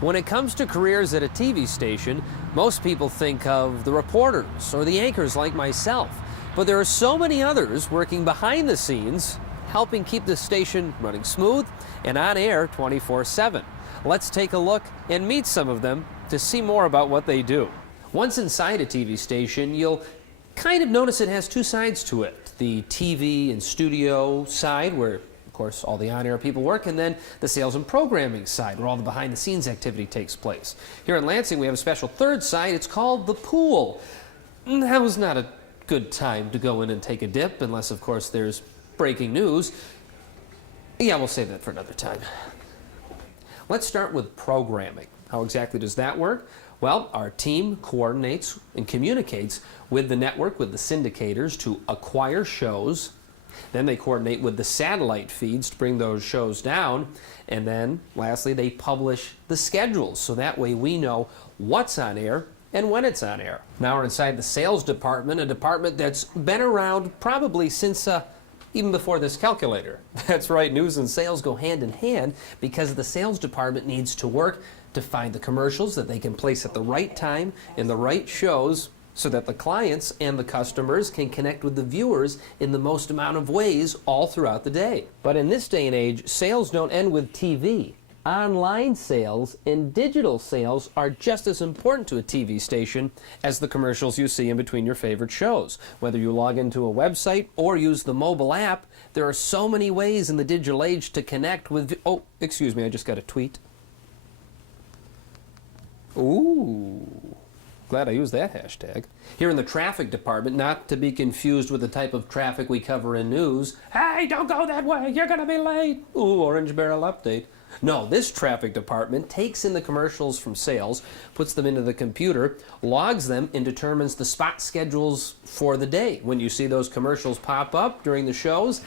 When it comes to careers at a TV station, most people think of the reporters or the anchors like myself. But there are so many others working behind the scenes, helping keep the station running smooth and on air 24/7. Let's take a look and meet some of them to see more about what they do. Once inside a TV station, you'll kind of notice it has two sides to it. The TV and studio side, where of course all the on-air people work, and then the sales and programming side, where all the behind-the-scenes activity takes place. Here in Lansing, we have a special third side. It's called the pool. That was not a good time to go in and take a dip, unless of course there's breaking news. Yeah, we'll save that for another time. Let's start with programming. How exactly does that work? Well, our team coordinates and communicates with the network, with the syndicators, to acquire shows. Then they coordinate with the satellite feeds to bring those shows down. And then, lastly, they publish the schedules, so that way we know what's on air and when it's on air. Now we're inside the sales department, a department that's been around probably since even before this calculator. That's right, news and sales go hand in hand because the sales department needs to work to find the commercials that they can place at the right time in the right shows so that the clients and the customers can connect with the viewers in the most amount of ways all throughout the day. But in this day and age, sales don't end with TV. Online sales and digital sales are just as important to a TV station as the commercials you see in between your favorite shows. Whether you log into a website or use the mobile app, there are so many ways in the digital age to connect with... Oh, excuse me, I just got a tweet. Ooh, glad I used that hashtag. Here in the traffic department, not to be confused with the type of traffic we cover in news. Hey, don't go that way, you're gonna be late. Ooh, orange barrel update. No, this traffic department takes in the commercials from sales, puts them into the computer, logs them, and determines the spot schedules for the day. When you see those commercials pop up during the shows,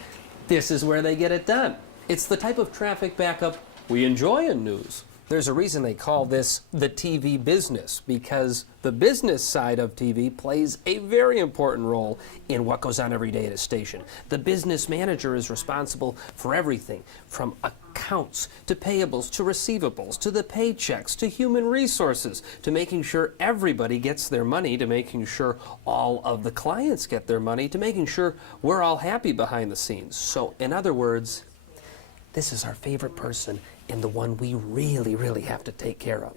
this is where they get it done. It's the type of traffic backup we enjoy in news. There's a reason they call this the TV business, because the business side of TV plays a very important role in what goes on every day at a station. The business manager is responsible for everything from accounts to payables to receivables to the paychecks to human resources to making sure everybody gets their money, to making sure all of the clients get their money, to making sure we're all happy behind the scenes. So in other words, this is our favorite person and the one we really, really have to take care of.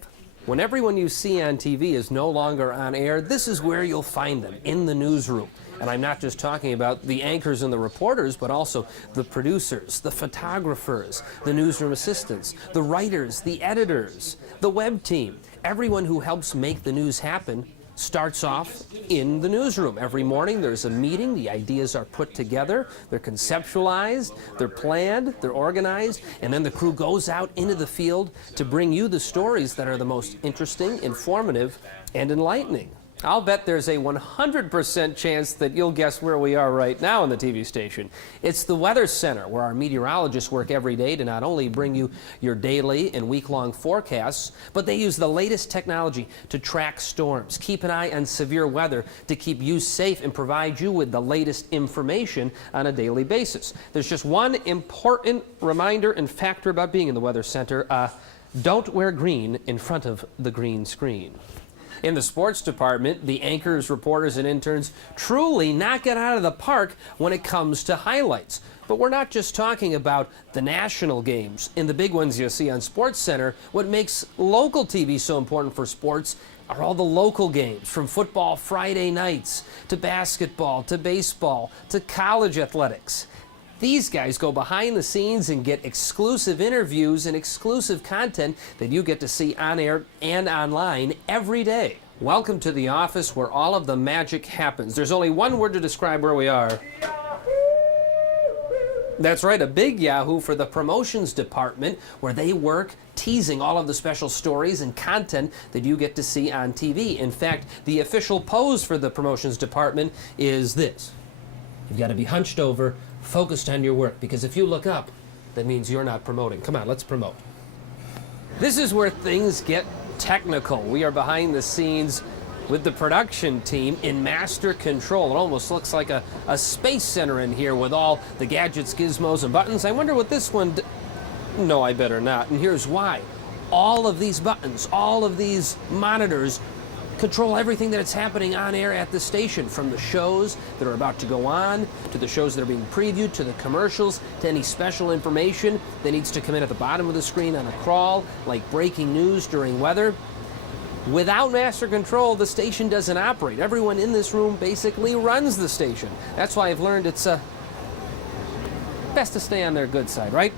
When everyone you see on TV is no longer on air, this is where you'll find them, in the newsroom. And I'm not just talking about the anchors and the reporters, but also the producers, the photographers, the newsroom assistants, the writers, the editors, the web team. Everyone who helps make the news happen starts off in the newsroom. Every morning there's a meeting, the ideas are put together, they're conceptualized, they're planned, they're organized, and then the crew goes out into the field to bring you the stories that are the most interesting, informative, and enlightening. I'll bet there's a 100% chance that you'll guess where we are right now in the TV station. It's the Weather Center, where our meteorologists work every day to not only bring you your daily and week-long forecasts, but they use the latest technology to track storms, keep an eye on severe weather, to keep you safe and provide you with the latest information on a daily basis. There's just one important reminder and factor about being in the Weather Center. Don't wear green in front of the green screen. In the sports department, the anchors, reporters, and interns truly knock it out of the park when it comes to highlights. But we're not just talking about the national games and the big ones you'll see on SportsCenter. What makes local TV so important for sports are all the local games, from football Friday nights to basketball to baseball to college athletics. These guys go behind the scenes and get exclusive interviews and exclusive content that you get to see on air and online every day. Welcome to the office where all of the magic happens. There's only one word to describe where we are. That's right, a big yahoo for the promotions department, where they work teasing all of the special stories and content that you get to see on TV. In fact, the official pose for the promotions department is this. You've got to be hunched over, focused on your work, because if you look up, that means you're not promoting. Come on, let's promote. This is where things get technical. We are behind the scenes with the production team in master control. It almost looks like a space center in here with all the gadgets, gizmos, and buttons. I wonder what this one... No, I better not. And here's why. All of these buttons, all of these monitors control everything that's happening on air at the station, from the shows that are about to go on, to the shows that are being previewed, to the commercials, to any special information that needs to come in at the bottom of the screen on a crawl, like breaking news during weather. Without master control, the station doesn't operate. Everyone in this room basically runs the station. That's why I've learned it's best to stay on their good side, right?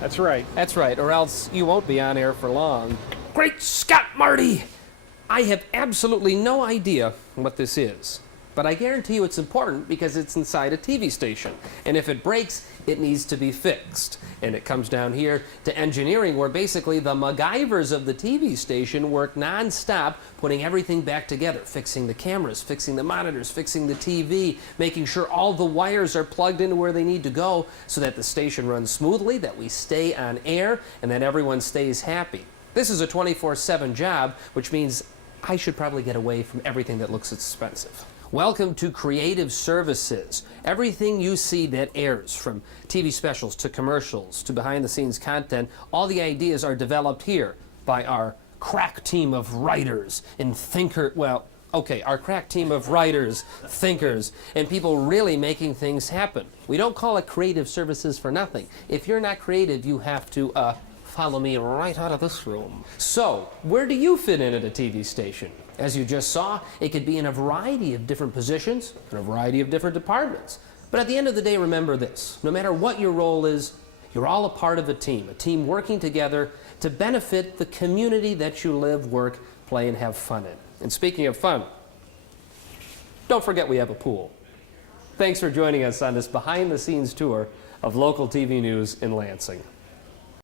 That's right. That's right, or else you won't be on air for long. Great Scott, Marty! I have absolutely no idea what this is, but I guarantee you it's important because it's inside a TV station. And if it breaks, it needs to be fixed. And it comes down here to engineering, where basically the MacGyvers of the TV station work non-stop putting everything back together, fixing the cameras, fixing the monitors, fixing the TV, making sure all the wires are plugged into where they need to go so that the station runs smoothly, that we stay on air, and that everyone stays happy. This is a 24/7 job, which means I should probably get away from everything that looks expensive. Welcome to Creative Services. Everything you see that airs, from TV specials to commercials to behind-the-scenes content, all the ideas are developed here by our crack team of writers and our crack team of writers, thinkers, and people really making things happen. We don't call it Creative Services for nothing. If you're not creative, you have to, follow me right out of this room. So, where do you fit in at a TV station? As you just saw, it could be in a variety of different positions, in a variety of different departments. But at the end of the day, remember this: no matter what your role is, you're all a part of a team working together to benefit the community that you live, work, play, and have fun in. And speaking of fun, don't forget we have a pool. Thanks for joining us on this behind-the-scenes tour of local TV news in Lansing.